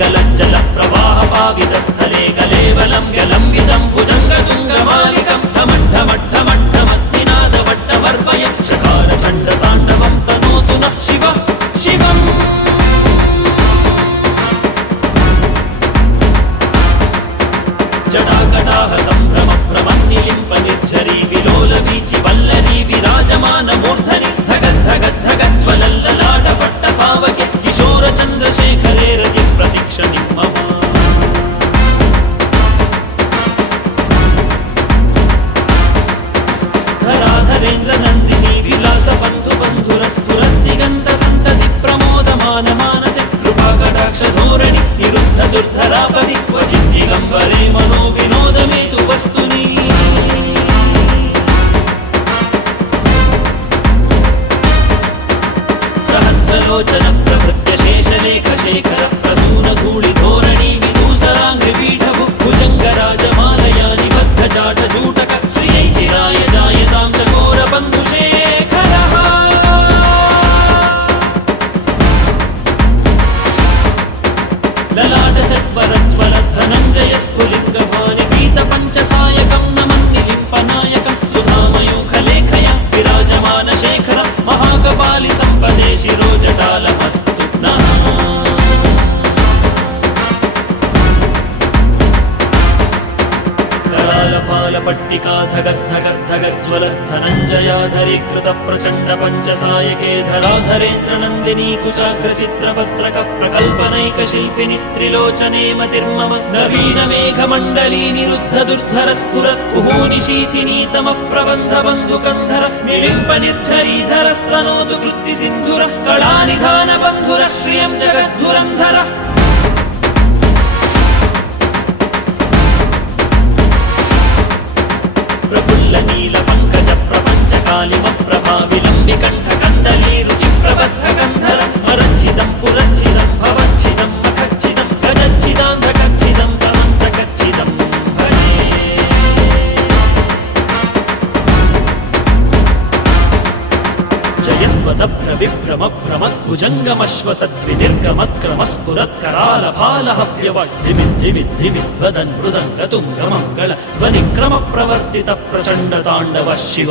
गलञ्जलप्रवाहपावितस्थले गलेवलं गलं विदम्बु విలోచన ప్రవృత్య శేషలేఖ శేఖర ప్రసూన ధూళి ధోరణి విదూసరాంగ్రి పీఠము భుజంగ రాజమాలయాని బద్ధ చాట జూటక శ్రియై చిరాయ జాయతాం ఘోర బంధు శేఖర లలాట చత్వరజ్వల ధనంజయ స్ఫులింగ करालपालपट्टिकाधगद्धगद्धगज्ज्वलद्धनञ्जयाधरीकृत प्रचण्ड पञ्चसायके धराधरेन्द्र नन्दिनी कुचाग्रचित्रपत्रक प्रकल्पनैकशिल्पिनि त्रिलोचने मतिर्मम नवीन मेघमण्डली निरुद्ध दुर्धर स्फुरत् कुहूनि शीथिनीतमः प्रबन्ध बन्धुकन्धर निलिम्प निर्झरीधरस्तनोतु कृत्ति सिन्धुर कलानिधान बन्धुर श्रियं जगद्धुरन्धर प्रफुल्ल నల్ల నీల పంకజ ప్రపంచ కాళిమ ప్రభావిలంబి కంట భ్ర విభ్రమ భ్రమ భుజంగమశ్వసద్వినిర్గమక్రమస్ఫురత్కరాలపాలహవ్యవడ్డిమిద్దిమిద్దిమిద్వదన్మృదంగతుంగమంగళ ధ్వనిక్రమ ప్రవర్తిత ప్రచండ తాండవ శివ